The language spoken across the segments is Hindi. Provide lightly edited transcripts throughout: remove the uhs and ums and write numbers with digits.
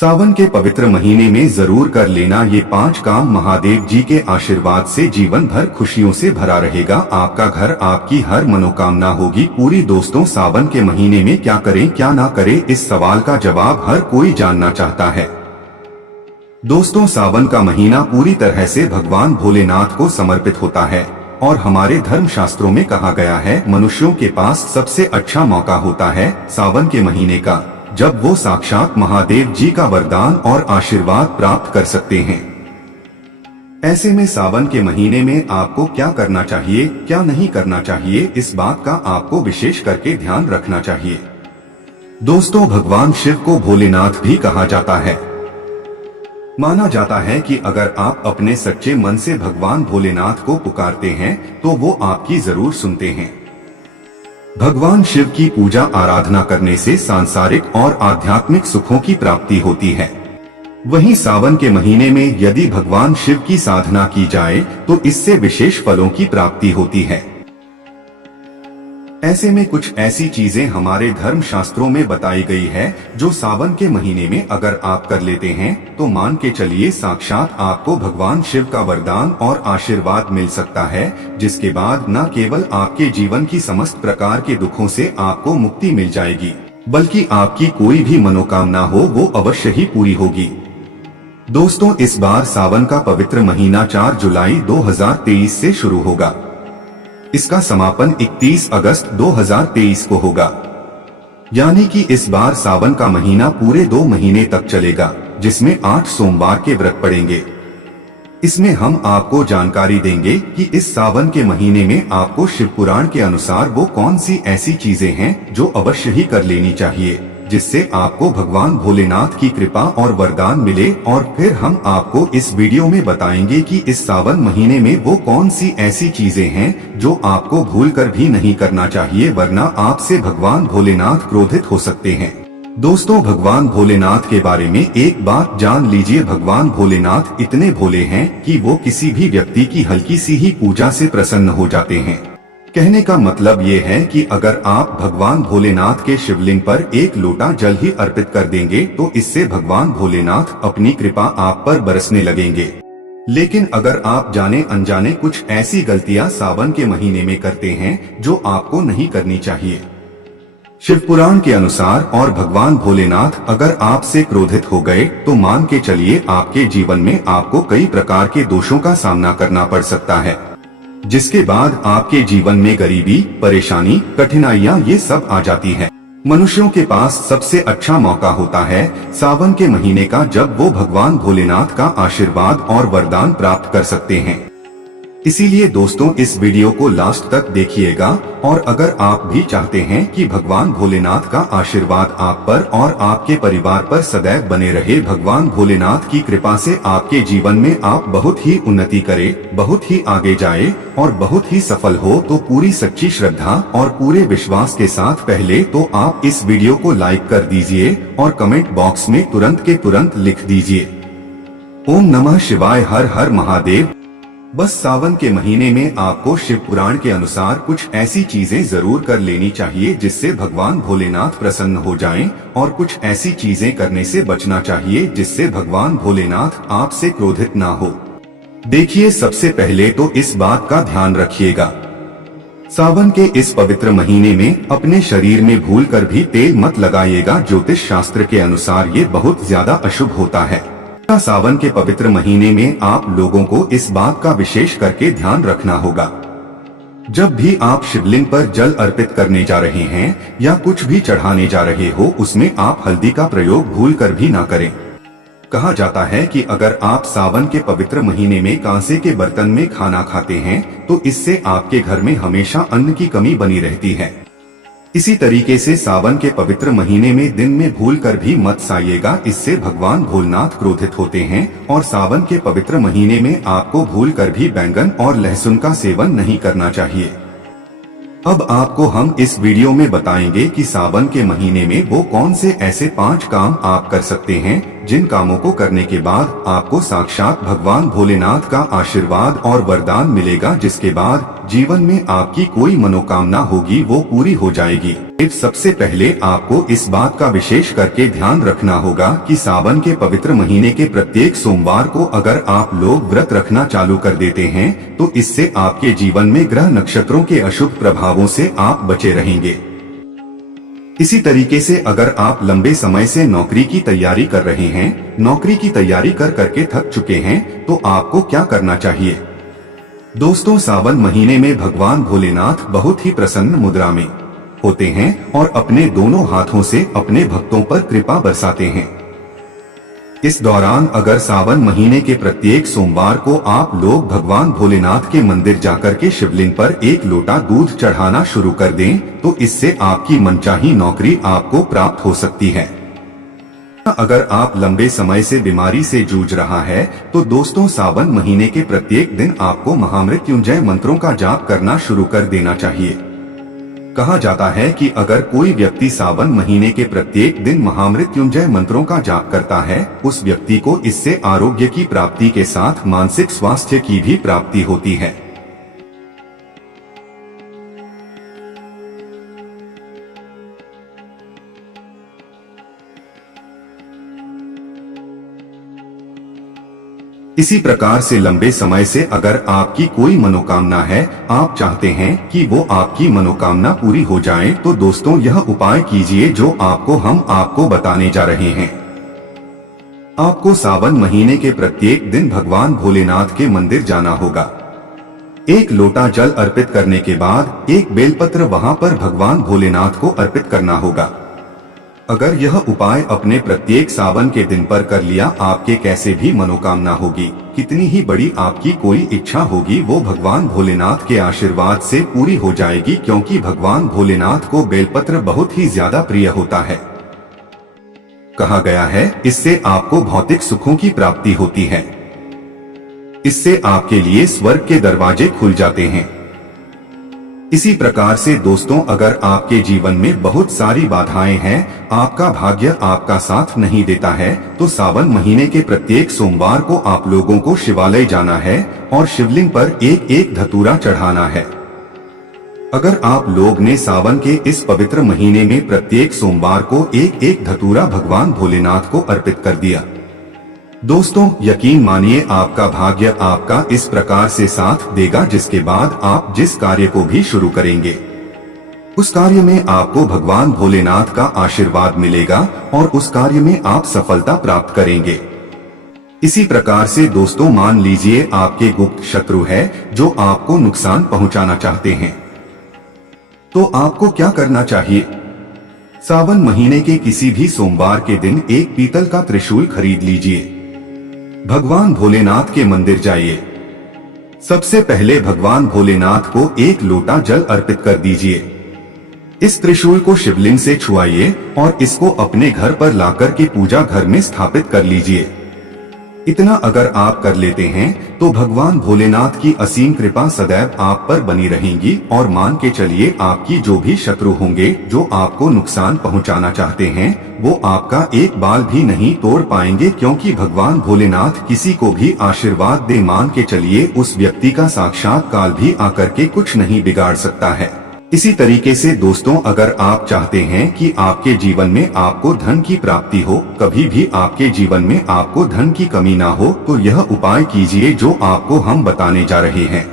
सावन के पवित्र महीने में जरूर कर लेना ये 5 काम। महादेव जी के आशीर्वाद से जीवन भर खुशियों से भरा रहेगा आपका घर, आपकी हर मनोकामना होगी पूरी। दोस्तों, सावन के महीने में क्या करें क्या ना करें, इस सवाल का जवाब हर कोई जानना चाहता है। दोस्तों, सावन का महीना पूरी तरह से भगवान भोलेनाथ को समर्पित होता है और हमारे धर्म शास्त्रों में कहा गया है मनुष्यों के पास सबसे अच्छा मौका होता है सावन के महीने का, जब वो साक्षात महादेव जी का वरदान और आशीर्वाद प्राप्त कर सकते हैं। ऐसे में सावन के महीने में आपको क्या करना चाहिए क्या नहीं करना चाहिए, इस बात का आपको विशेष करके ध्यान रखना चाहिए। दोस्तों, भगवान शिव को भोलेनाथ भी कहा जाता है। माना जाता है कि अगर आप अपने सच्चे मन से भगवान भोलेनाथ को पुकारते हैं तो वो आपकी जरूर सुनते हैं। भगवान शिव की पूजा आराधना करने से सांसारिक और आध्यात्मिक सुखों की प्राप्ति होती है। वहीं सावन के महीने में यदि भगवान शिव की साधना की जाए तो इससे विशेष फलों की प्राप्ति होती है। ऐसे में कुछ ऐसी चीजें हमारे धर्म शास्त्रों में बताई गई है जो सावन के महीने में अगर आप कर लेते हैं तो मान के चलिए साक्षात आपको भगवान शिव का वरदान और आशीर्वाद मिल सकता है, जिसके बाद न केवल आपके जीवन की समस्त प्रकार के दुखों से आपको मुक्ति मिल जाएगी, बल्कि आपकी कोई भी मनोकामना हो वो अवश्य ही पूरी होगी। दोस्तों, इस बार सावन का पवित्र महीना 4 जुलाई 2023 से शुरू होगा। इसका समापन 31 अगस्त 2023 को होगा, यानी कि इस बार सावन का महीना पूरे 2 महीने तक चलेगा, जिसमें 8 सोमवार के व्रत पड़ेंगे। इसमें हम आपको जानकारी देंगे कि इस सावन के महीने में आपको शिव पुराण के अनुसार वो कौन सी ऐसी चीजें हैं जो अवश्य ही कर लेनी चाहिए, जिससे आपको भगवान भोलेनाथ की कृपा और वरदान मिले। और फिर हम आपको इस वीडियो में बताएंगे कि इस सावन महीने में वो कौन सी ऐसी चीजें हैं जो आपको भूलकर भी नहीं करना चाहिए, वरना आपसे भगवान भोलेनाथ क्रोधित हो सकते हैं। दोस्तों, भगवान भोलेनाथ के बारे में एक बात जान लीजिए, भगवान भोलेनाथ इतने भोले हैं कि वो किसी भी व्यक्ति की हल्की सी ही पूजा से प्रसन्न हो जाते हैं। कहने का मतलब ये है कि अगर आप भगवान भोलेनाथ के शिवलिंग पर 1 लोटा जल ही अर्पित कर देंगे तो इससे भगवान भोलेनाथ अपनी कृपा आप पर बरसने लगेंगे। लेकिन अगर आप जाने अनजाने कुछ ऐसी गलतियां सावन के महीने में करते हैं जो आपको नहीं करनी चाहिए, शिव पुराण के अनुसार, और भगवान भोलेनाथ अगर आपसे क्रोधित हो गए तो मान के चलिए आपके जीवन में आपको कई प्रकार के दोषों का सामना करना पड़ सकता है, जिसके बाद आपके जीवन में गरीबी, परेशानी, कठिनाइयां ये सब आ जाती है। मनुष्यों के पास सबसे अच्छा मौका होता है सावन के महीने का, जब वो भगवान भोलेनाथ का आशीर्वाद और वरदान प्राप्त कर सकते हैं। इसीलिए दोस्तों, इस वीडियो को लास्ट तक देखिएगा, और अगर आप भी चाहते हैं कि भगवान भोलेनाथ का आशीर्वाद आप पर और आपके परिवार पर सदैव बने रहे, भगवान भोलेनाथ की कृपा से आपके जीवन में आप बहुत ही उन्नति करें, बहुत ही आगे जाए और बहुत ही सफल हो, तो पूरी सच्ची श्रद्धा और पूरे विश्वास के साथ पहले तो आप इस वीडियो को लाइक कर दीजिए और कमेंट बॉक्स में तुरंत के तुरंत लिख दीजिए ओम नमः शिवाय, हर हर महादेव। बस सावन के महीने में आपको शिव पुराण के अनुसार कुछ ऐसी चीजें जरूर कर लेनी चाहिए जिससे भगवान भोलेनाथ प्रसन्न हो जाएं, और कुछ ऐसी चीजें करने से बचना चाहिए जिससे भगवान भोलेनाथ आपसे क्रोधित ना हो। देखिए, सबसे पहले तो इस बात का ध्यान रखिएगा, सावन के इस पवित्र महीने में अपने शरीर में भूलकर भी तेल मत लगाइएगा। ज्योतिष शास्त्र के अनुसार ये बहुत ज्यादा अशुभ होता है। सावन के पवित्र महीने में आप लोगों को इस बात का विशेष करके ध्यान रखना होगा, जब भी आप शिवलिंग पर जल अर्पित करने जा रहे हैं या कुछ भी चढ़ाने जा रहे हो, उसमें आप हल्दी का प्रयोग भूलकर भी ना करें। कहा जाता है कि अगर आप सावन के पवित्र महीने में कांसे के बर्तन में खाना खाते हैं तो इससे आपके घर में हमेशा अन्न की कमी बनी रहती है। इसी तरीके से सावन के पवित्र महीने में दिन में भूलकर भी मत साइएगा, इससे भगवान भोलेनाथ क्रोधित होते हैं। और सावन के पवित्र महीने में आपको भूलकर भी बैंगन और लहसुन का सेवन नहीं करना चाहिए। अब आपको हम इस वीडियो में बताएंगे कि सावन के महीने में वो कौन से ऐसे 5 काम आप कर सकते हैं जिन कामों को करने के बाद आपको साक्षात भगवान भोलेनाथ का आशीर्वाद और वरदान मिलेगा, जिसके बाद जीवन में आपकी कोई मनोकामना होगी वो पूरी हो जाएगी। सबसे पहले आपको इस बात का विशेष करके ध्यान रखना होगा कि सावन के पवित्र महीने के प्रत्येक सोमवार को अगर आप लोग व्रत रखना चालू कर देते हैं तो इससे आपके जीवन में ग्रह नक्षत्रों के अशुभ प्रभावों से आप बचे रहेंगे। इसी तरीके से अगर आप लंबे समय से नौकरी की तैयारी कर रहे हैं, नौकरी की तैयारी कर करके थक चुके हैं, तो आपको क्या करना चाहिए? दोस्तों, सावन महीने में भगवान भोलेनाथ बहुत ही प्रसन्न मुद्रा में होते हैं और अपने दोनों हाथों से अपने भक्तों पर कृपा बरसाते हैं। इस दौरान अगर सावन महीने के प्रत्येक सोमवार को आप लोग भगवान भोलेनाथ के मंदिर जाकर के शिवलिंग पर एक लोटा दूध चढ़ाना शुरू कर दें तो इससे आपकी मनचाही नौकरी आपको प्राप्त हो सकती है। अगर आप लंबे समय से बीमारी से जूझ रहा है तो दोस्तों, सावन महीने के प्रत्येक दिन आपको महामृत्युंजय मंत्रों का जाप करना शुरू कर देना चाहिए। कहा जाता है कि अगर कोई व्यक्ति सावन महीने के प्रत्येक दिन महामृत्युंजय मंत्रों का जाप करता है, उस व्यक्ति को इससे आरोग्य की प्राप्ति के साथ मानसिक स्वास्थ्य की भी प्राप्ति होती है। इसी प्रकार से लंबे समय से अगर आपकी कोई मनोकामना है, आप चाहते हैं कि वो आपकी मनोकामना पूरी हो जाए, तो दोस्तों यह उपाय कीजिए जो हम आपको बताने जा रहे हैं। आपको सावन महीने के प्रत्येक दिन भगवान भोलेनाथ के मंदिर जाना होगा। एक लोटा जल अर्पित करने के बाद एक बेलपत्र वहां पर भगवान भोलेनाथ को अर्पित करना होगा। अगर यह उपाय अपने प्रत्येक सावन के दिन पर कर लिया, आपके कैसे भी मनोकामना होगी, कितनी ही बड़ी आपकी कोई इच्छा होगी, वो भगवान भोलेनाथ के आशीर्वाद से पूरी हो जाएगी, क्योंकि भगवान भोलेनाथ को बेलपत्र बहुत ही ज्यादा प्रिय होता है। कहा गया है इससे आपको भौतिक सुखों की प्राप्ति होती है। इससे आपके लिए स्वर्ग के दरवाजे खुल जाते हैं। इसी प्रकार से दोस्तों, अगर आपके जीवन में बहुत सारी बाधाएं हैं, आपका भाग्य आपका साथ नहीं देता है, तो सावन महीने के प्रत्येक सोमवार को आप लोगों को शिवालय जाना है और शिवलिंग पर एक एक धतूरा चढ़ाना है। अगर आप लोग ने सावन के इस पवित्र महीने में प्रत्येक सोमवार को एक एक धतूरा भगवान भोलेनाथ को अर्पित कर दिया, दोस्तों यकीन मानिए आपका भाग्य आपका इस प्रकार से साथ देगा, जिसके बाद आप जिस कार्य को भी शुरू करेंगे उस कार्य में आपको भगवान भोलेनाथ का आशीर्वाद मिलेगा और उस कार्य में आप सफलता प्राप्त करेंगे। इसी प्रकार से दोस्तों, मान लीजिए आपके गुप्त शत्रु है जो आपको नुकसान पहुंचाना चाहते हैं, तो आपको क्या करना चाहिए? सावन महीने के किसी भी सोमवार के दिन एक पीतल का त्रिशूल खरीद लीजिए, भगवान भोलेनाथ के मंदिर जाइए। सबसे पहले भगवान भोलेनाथ को एक लोटा जल अर्पित कर दीजिए। इस त्रिशूल को शिवलिंग से छुआइए और इसको अपने घर पर लाकर के पूजा घर में स्थापित कर लीजिए। इतना अगर आप कर लेते हैं तो भगवान भोलेनाथ की असीम कृपा सदैव आप पर बनी रहेंगी और मान के चलिए आपकी जो भी शत्रु होंगे, जो आपको नुकसान पहुंचाना चाहते हैं, वो आपका एक बाल भी नहीं तोड़ पाएंगे, क्योंकि भगवान भोलेनाथ किसी को भी आशीर्वाद दे, मान के चलिए उस व्यक्ति का साक्षात काल भी आकर के कुछ नहीं बिगाड़ सकता है। इसी तरीके से दोस्तों, अगर आप चाहते हैं कि आपके जीवन में आपको धन की प्राप्ति हो, कभी भी आपके जीवन में आपको धन की कमी ना हो, तो यह उपाय कीजिए जो आपको हम बताने जा रहे हैं।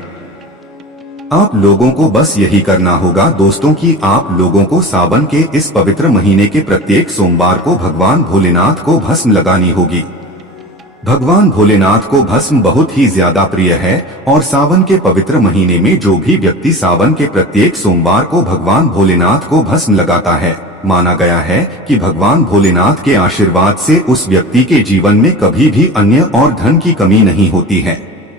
आप लोगों को बस यही करना होगा दोस्तों कि आप लोगों को सावन के इस पवित्र महीने के प्रत्येक सोमवार को भगवान भोलेनाथ को भस्म लगानी होगी। भगवान भोलेनाथ को भस्म बहुत ही ज्यादा प्रिय है और सावन के पवित्र महीने में जो भी व्यक्ति सावन के प्रत्येक सोमवार को भगवान भोलेनाथ को भस्म लगाता है, माना गया है कि भगवान भोलेनाथ के आशीर्वाद से उस व्यक्ति के जीवन में कभी भी अन्य और धन की कमी नहीं होती है।